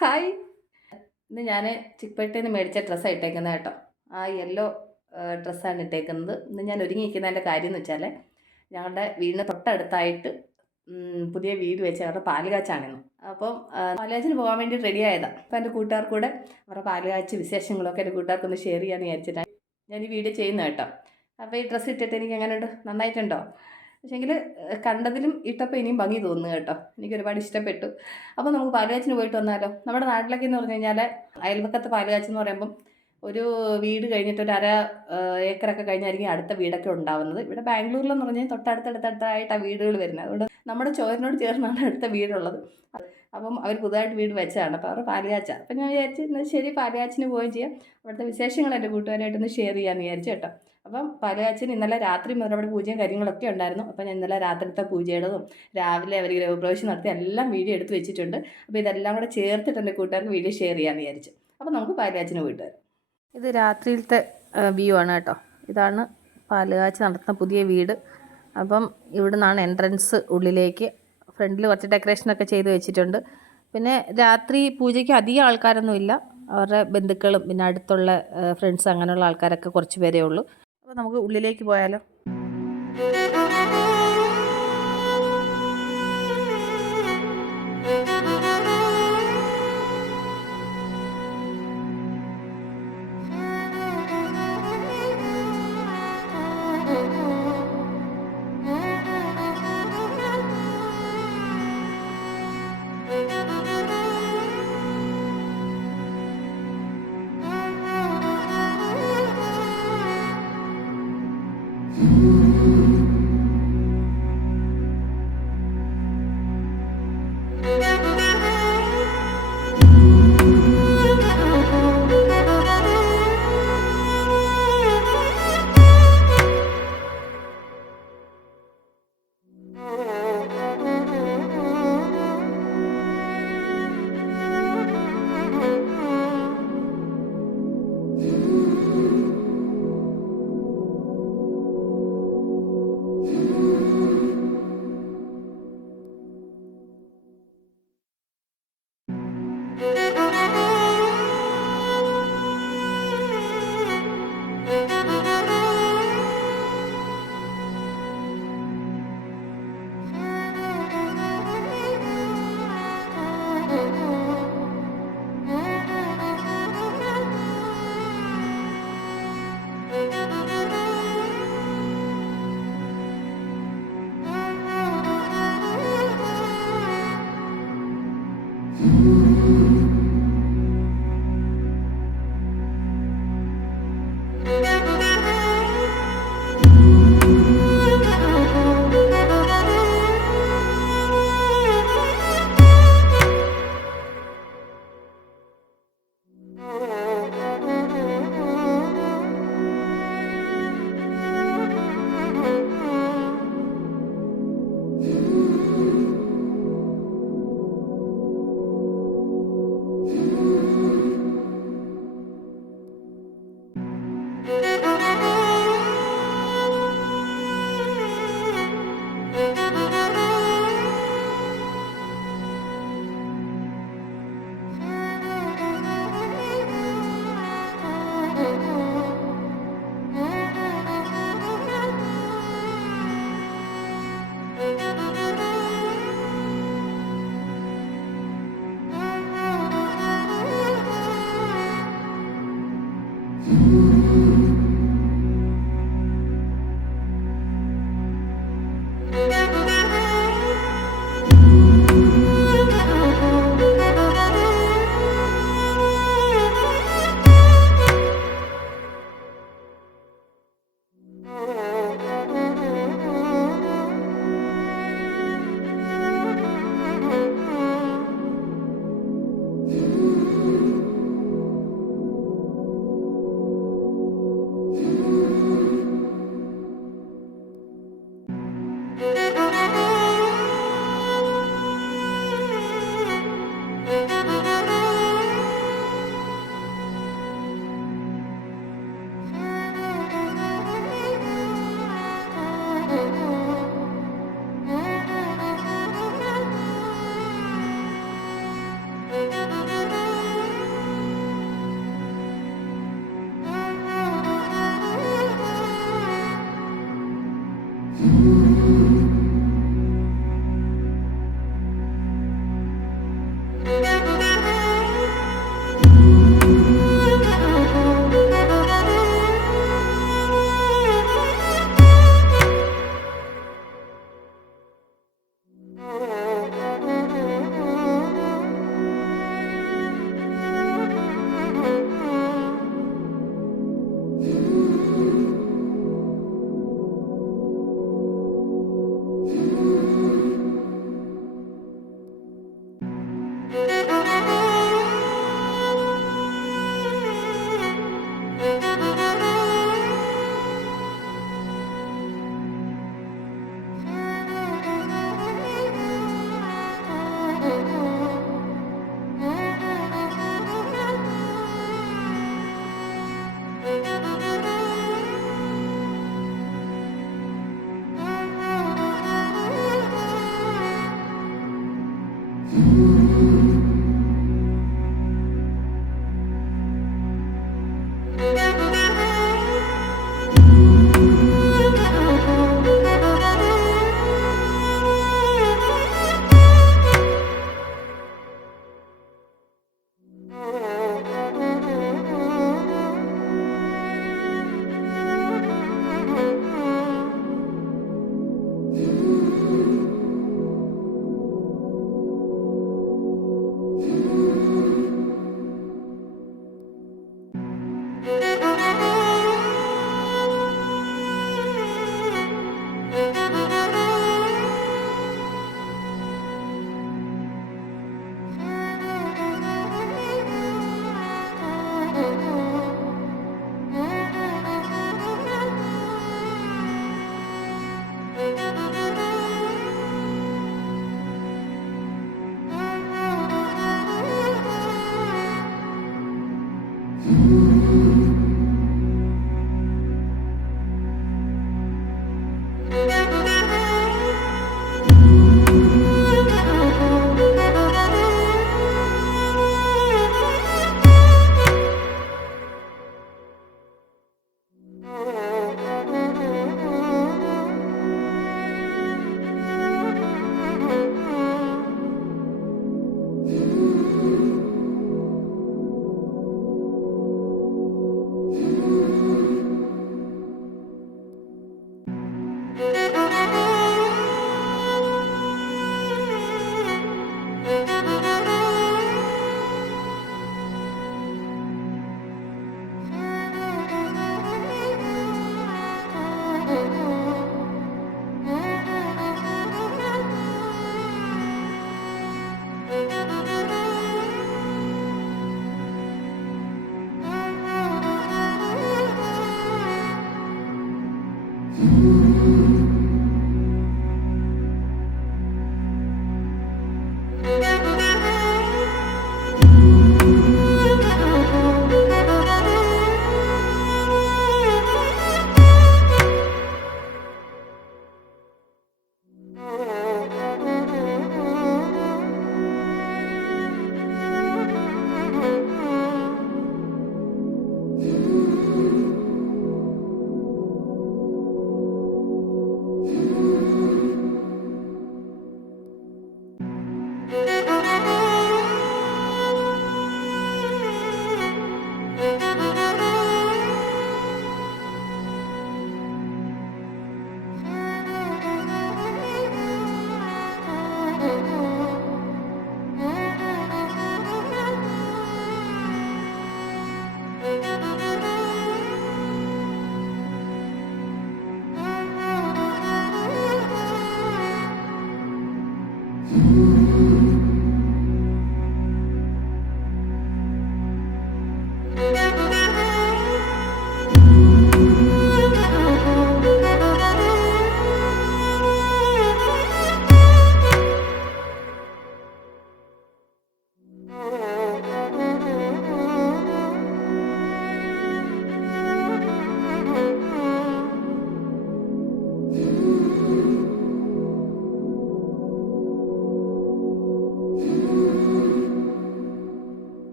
Hi. ഇന്ന് ഞാൻ ചിക്ക്പേട്ടയിൽ നിന്ന് മേടിച്ച ഡ്രസ്സാണ് ഇട്ടേക്കുന്നത് കേട്ടോ. ആ യെല്ലോ ഡ്രസ്സാണ് ഇട്ടേക്കുന്നത്. ഇന്ന് ഞാൻ ഒരുങ്ങിയിരിക്കുന്നതിൻ്റെ കാര്യം എന്ന് വെച്ചാൽ ഞങ്ങളുടെ വീടിന് തൊട്ടടുത്തായിട്ട് പുതിയ വീട് വെച്ച് അവരുടെ പാല് കാച്ചാണിന്ന്. അപ്പം പാല് കാച്ചിന് പോകാൻ വേണ്ടി റെഡി ആയതാണ്. അപ്പം എൻ്റെ കൂട്ടുകാർക്കൂടെ അവരുടെ പാല് കാച്ച് വിശേഷങ്ങളൊക്കെ എൻ്റെ കൂട്ടുകാർക്കൊന്ന് ഷെയർ ചെയ്യാമെന്ന് വിചാരിച്ചിട്ടാണ് ഞാൻ ഈ വീഡിയോ ചെയ്യുന്നത് കേട്ടോ. അപ്പോൾ ഈ ഡ്രസ്സ് ഇട്ടിട്ട് എനിക്ക് എങ്ങനെയുണ്ട്? നന്നായിട്ടുണ്ടോ? പക്ഷേങ്കിൽ കണ്ടതിലും ഇട്ടപ്പോൾ ഇനിയും ഭംഗി തോന്നുന്നു കേട്ടോ. എനിക്ക് ഒരുപാട് ഇഷ്ടപ്പെട്ടു. അപ്പോൾ നമുക്ക് പാലുകാച്ചിന് പോയിട്ട് വന്നാലോ? നമ്മുടെ നാട്ടിലൊക്കെ എന്ന് പറഞ്ഞു കഴിഞ്ഞാൽ അയൽപക്കത്ത് പാലുകാച്ചെന്ന് പറയുമ്പം ഒരു വീട് കഴിഞ്ഞിട്ട് ഒരു ഏക്കറൊക്കെ കഴിഞ്ഞായിരിക്കും അടുത്ത വീടൊക്കെ ഉണ്ടാവുന്നത്. ഇവിടെ ബാംഗ്ലൂരിലെന്ന് പറഞ്ഞാൽ തൊട്ടടുത്തടുത്തായിട്ടാണ് വീടുകൾ വരുന്നത്. അതുകൊണ്ട് നമ്മുടെ ചോരിനോട് ചേർന്നാണ് അടുത്ത വീടുള്ളത്. അപ്പം അവർ പുതുതായിട്ട് വീട് വെച്ചതാണ്. അപ്പോൾ അവർ പാലുകാച്ച. അപ്പം ഞാൻ വിചാരിച്ചു എന്നാൽ ശരി പാലുകാച്ചിന് പോവുകയും ചെയ്യാം. അവിടുത്തെ വിശേഷങ്ങൾ എൻ്റെ കൂട്ടുകാരായിട്ടൊന്ന് ഷെയർ ചെയ്യാമെന്ന് വിചാരിച്ചു കേട്ടോ. അപ്പം പാലുകാച്ചിന് ഇന്നലെ രാത്രി മുതൽ അവിടെ പൂജയും കാര്യങ്ങളൊക്കെ ഉണ്ടായിരുന്നു. അപ്പം ഞാൻ ഇന്നലെ രാത്രിത്തെ പൂജയുടേതും രാവിലെ അവർ ഗൃഹപ്രവേശം നടത്തി എല്ലാം വീഡിയോ എടുത്ത് വെച്ചിട്ടുണ്ട്. അപ്പോൾ ഇതെല്ലാം കൂടെ ചേർത്തിട്ട് എൻ്റെ കൂട്ടുകാർക്ക് വീഡിയോ ഷെയർ ചെയ്യാമെന്ന് വിചാരിച്ചു. അപ്പോൾ നമുക്ക് പാലുകാച്ചിന് പോയിട്ട് വരാം. ഇത് രാത്രിയിലത്തെ വ്യൂ ആണ് കേട്ടോ. ഇതാണ് പാലുകാച്ച് നടത്തുന്ന പുതിയ വീട്. അപ്പം ഇവിടെ നിന്നാണ് എൻട്രൻസ് ഉള്ളിലേക്ക്. ഫ്രണ്ടിൽ കുറച്ച് ഡെക്കറേഷനൊക്കെ ചെയ്ത് വെച്ചിട്ടുണ്ട്. പിന്നെ രാത്രി പൂജയ്ക്ക് അധികം ആൾക്കാരൊന്നുമില്ല. അവരുടെ ബന്ധുക്കളും പിന്നെ അടുത്തുള്ള ഫ്രണ്ട്സ് അങ്ങനെയുള്ള ആൾക്കാരൊക്കെ കുറച്ച് പേരേ ഉള്ളൂ. അപ്പോൾ നമുക്ക് ഉള്ളിലേക്ക് പോയാലോ?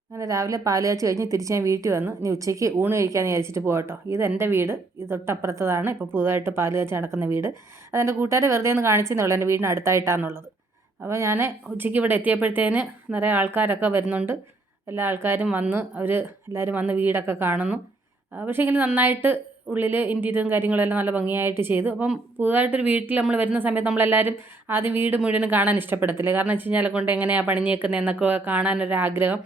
അങ്ങനെ രാവിലെ പാല് കാച്ചി കഴിഞ്ഞ് തിരിച്ച് ഞാൻ വീട്ടിൽ വന്ന് ഇനി ഉച്ചയ്ക്ക് ഊണ് കഴിക്കാമെന്ന് വിചാരിച്ചിട്ട് പോകാം കേട്ടോ. ഇതെൻ്റെ വീട്, ഇത് തൊട്ടപ്പുറത്തതാണ് ഇപ്പോൾ പുതുതായിട്ട് പാല് കാച്ചി നടക്കുന്ന വീട്. അതെൻ്റെ കൂട്ടുകാരെ വെറുതെ ഒന്ന് കാണിച്ചെന്നേ ഉള്ളൂ, എൻ്റെ വീടിന് അടുത്തായിട്ടാണെന്നുള്ളത്. അപ്പോൾ ഞാൻ ഉച്ചയ്ക്ക് ഇവിടെ എത്തിയപ്പോഴത്തേന് നിറയെ ആൾക്കാരൊക്കെ വരുന്നുണ്ട്. എല്ലാ ആൾക്കാരും വന്ന് എല്ലാവരും വന്ന് വീടൊക്കെ കാണുന്നു. പക്ഷേ എങ്കിൽ നന്നായിട്ട് ഉള്ളിൽ ഇൻറ്റീരിയറും കാര്യങ്ങളും എല്ലാം നല്ല ഭംഗിയായിട്ട് ചെയ്തു. അപ്പം പുതുതായിട്ടൊരു വീട്ടിൽ നമ്മൾ വരുന്ന സമയത്ത് നമ്മളെല്ലാവരും ആദ്യം വീട് മുഴുവനും കാണാൻ ഇഷ്ടപ്പെടത്തില്ല. കാരണം വെച്ച് കഴിഞ്ഞാൽ കൊണ്ട് എങ്ങനെയാണ് പണിഞ്ഞേക്കുന്നതെന്നൊക്കെ കാണാനൊരാഗ്രഹം.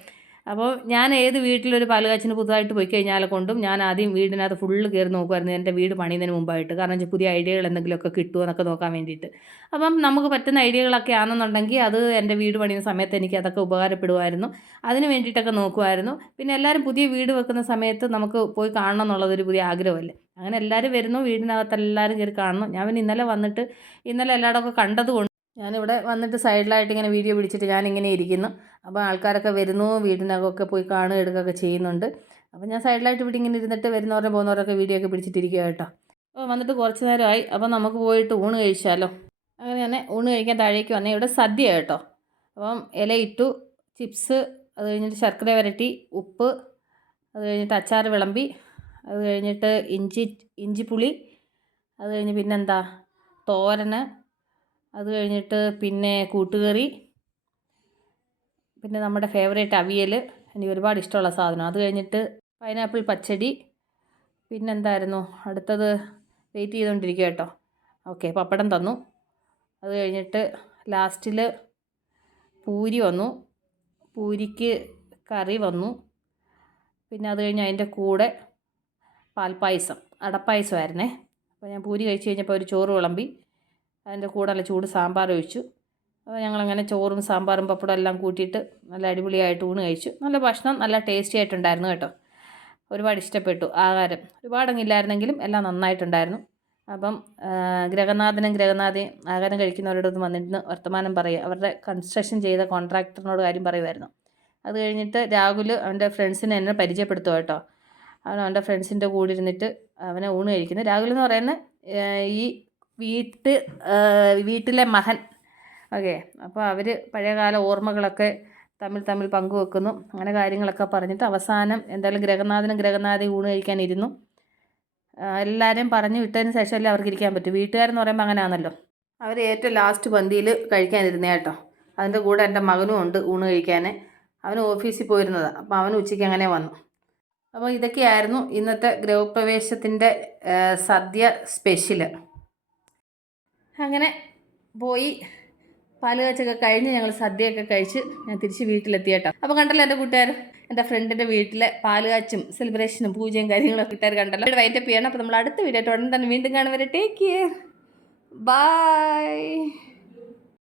അപ്പോൾ ഞാൻ ഏത് വീട്ടിലൊരു പാലുകാച്ചിന് പുതുതായിട്ട് പോയി കഴിഞ്ഞാൽ കൊണ്ടും ഞാൻ ആദ്യം വീടിനകത്ത് ഫുള്ള് കയറി നോക്കുമായിരുന്നു, എൻ്റെ വീട് പണിയുന്നതിന് മുമ്പായിട്ട്. കാരണം വെച്ചാൽ പുതിയ ഐഡിയകൾ എന്തെങ്കിലുമൊക്കെ കിട്ടുമോ എന്നൊക്കെ നോക്കാൻ വേണ്ടിയിട്ട്. അപ്പം നമുക്ക് പറ്റുന്ന ഐഡിയകളൊക്കെ ആണെന്നുണ്ടെങ്കിൽ അത് എൻ്റെ വീട് പണിയുന്ന സമയത്ത് എനിക്ക് അതൊക്കെ ഉപകാരപ്പെടുമായിരുന്നു. അതിന് വേണ്ടിയിട്ടൊക്കെ നോക്കുമായിരുന്നു. പിന്നെ എല്ലാവരും പുതിയ വീട് വെക്കുന്ന സമയത്ത് നമുക്ക് പോയി കാണണം എന്നുള്ളതൊരു പുതിയ ആഗ്രഹമല്ലേ. അങ്ങനെ എല്ലാവരും വരുന്നു, വീടിനകത്ത് എല്ലാവരും കയറി കാണുന്നു. ഞാൻ പിന്നെ ഇന്നലെ എല്ലായിടമൊക്കെ കണ്ടതുകൊണ്ട് ഞാനിവിടെ വന്നിട്ട് സൈഡിലായിട്ട് ഇങ്ങനെ വീഡിയോ പിടിച്ചിട്ട് ഞാനിങ്ങനെ ഇരിക്കുന്നു. അപ്പോൾ ആൾക്കാരൊക്കെ വരുന്നു, വീടിനകമൊക്കെ പോയി കാണുക എടുക്കുകയൊക്കെ ചെയ്യുന്നുണ്ട്. അപ്പോൾ ഞാൻ സൈഡിലായിട്ട് ഇവിടെ ഇങ്ങനെ ഇരുന്നിട്ട് വരുന്നവരും പോകുന്നവരൊക്കെ വീഡിയോ ഒക്കെ പിടിച്ചിട്ടിരിക്കുക കേട്ടോ. അപ്പോൾ വന്നിട്ട് കുറച്ച് നേരമായി. അപ്പോൾ നമുക്ക് പോയിട്ട് ഊണ് കഴിച്ചാലോ. അങ്ങനെ തന്നെ ഊണ് കഴിക്കാൻ താഴേക്ക് വന്നേ. ഇവിടെ സദ്യ കേട്ടോ. അപ്പം ഇല ഇട്ടു, ചിപ്സ്, അത് കഴിഞ്ഞിട്ട് ശർക്കര വരട്ടി, ഉപ്പ്, അത് കഴിഞ്ഞിട്ട് അച്ചാർ വിളമ്പി, അത് കഴിഞ്ഞിട്ട് ഇഞ്ചിപ്പുളി, അത് കഴിഞ്ഞ് പിന്നെന്താ തോരന്, അത് കഴിഞ്ഞിട്ട് പിന്നെ കൂട്ടുകറി, പിന്നെ നമ്മുടെ ഫേവറേറ്റ് അവിയൽ, എനിക്ക് ഒരുപാട് ഇഷ്ടമുള്ള സാധനം. അത് കഴിഞ്ഞിട്ട് പൈനാപ്പിൾ പച്ചടി, പിന്നെന്തായിരുന്നു അടുത്തത്, വെയിറ്റ് ചെയ്തുകൊണ്ടിരിക്കുക കേട്ടോ. ഓക്കെ, പപ്പടം തന്നു. അത് കഴിഞ്ഞിട്ട് ലാസ്റ്റിൽ പൂരി വന്നു. പൂരിക്ക് കറി വന്നു. പിന്നെ അത് കഴിഞ്ഞ് അതിൻ്റെ കൂടെ പാൽപ്പായസം, അടപ്പായസമായിരുന്നേ. അപ്പോൾ ഞാൻ പൂരി കഴിച്ച് കഴിഞ്ഞപ്പോൾ ഒരു ചോറ് വിളമ്പി. അതിൻ്റെ കൂടെ നല്ല ചൂട് സാമ്പാർ ഒഴിച്ചു. അപ്പോൾ ഞങ്ങളങ്ങനെ ചോറും സാമ്പാറും പപ്പടം എല്ലാം കൂട്ടിയിട്ട് നല്ല അടിപൊളിയായിട്ട് ഊണ് കഴിച്ചു. നല്ല ഭക്ഷണം, നല്ല ടേസ്റ്റി ആയിട്ടുണ്ടായിരുന്നു കേട്ടോ. ഒരുപാട് ഇഷ്ടപ്പെട്ടു ആഹാരം. ഒരുപാടങ്ങില്ലായിരുന്നെങ്കിലും എല്ലാം നന്നായിട്ടുണ്ടായിരുന്നു. അപ്പം ഗ്രഹനാഥയും ആഹാരം കഴിക്കുന്നവരോടൊന്ന് വന്നിരുന്ന് വർത്തമാനം പറയുക. അവരുടെ കൺസ്ട്രക്ഷൻ ചെയ്ത കോൺട്രാക്ടറിനോട് കാര്യം പറയുമായിരുന്നു. അത് കഴിഞ്ഞിട്ട് രാഹുൽ അവൻ്റെ ഫ്രണ്ട്സിനെ എന്നെ പരിചയപ്പെടുത്തുക കേട്ടോ. അവൻ അവൻ്റെ ഫ്രണ്ട്സിൻ്റെ കൂടെ ഇരുന്നിട്ട് അവനെ ഊണ് കഴിക്കുന്നത്. രാഹുൽ എന്ന് പറയുന്ന ഈ വീട്ടിലെ മകൻ. ഓക്കെ, അപ്പോൾ അവർ പഴയകാല ഓർമ്മകളൊക്കെ തമ്മിൽ പങ്കുവെക്കുന്നു. അങ്ങനെ കാര്യങ്ങളൊക്കെ പറഞ്ഞിട്ട് അവസാനം എന്തായാലും ഗ്രഹനാഥയും ഊണ് കഴിക്കാനിരുന്നു. എല്ലാവരെയും പറഞ്ഞു വിട്ടതിന് ശേഷമല്ലേ അവർക്ക് ഇരിക്കാൻ പറ്റും. വീട്ടുകാരെന്ന് പറയുമ്പോൾ അങ്ങനെയാണല്ലോ. അവർ ഏറ്റവും ലാസ്റ്റ് പന്തിയിൽ കഴിക്കാനിരുന്നേ കേട്ടോ. അതിൻ്റെ കൂടെ എൻ്റെ മകനും ഉണ്ട് ഊണ് കഴിക്കാൻ. അവൻ ഓഫീസിൽ പോയിരുന്നതാണ്. അപ്പോൾ അവൻ ഉച്ചയ്ക്ക് അങ്ങനെ വന്നു. അപ്പോൾ ഇതൊക്കെയായിരുന്നു ഇന്നത്തെ ഗൃഹപ്രവേശത്തിൻ്റെ സദ്യ സ്പെഷ്യൽ. അങ്ങനെ പോയി പാല് കാച്ചൊക്കെ കഴിഞ്ഞ് ഞങ്ങൾ സദ്യയൊക്കെ കഴിച്ച് ഞാൻ തിരിച്ച് വീട്ടിലെത്തി കേട്ടോ. അപ്പോൾ കണ്ടല്ലോ എൻ്റെ കൂട്ടുകാർ, എൻ്റെ ഫ്രണ്ടിൻ്റെ വീട്ടിലെ പാല് കാച്ചും സെലിബ്രേഷനും പൂജയും കാര്യങ്ങളൊക്കെ കൂട്ടുകാർ കണ്ടല്ലോ. വൈൻഡപ്പ് ചെയ്യണം. അപ്പോൾ നമ്മൾ അടുത്ത വീഡിയോ ഉടൻ തന്നെ വീണ്ടും കാണും വരെ. Take care, by.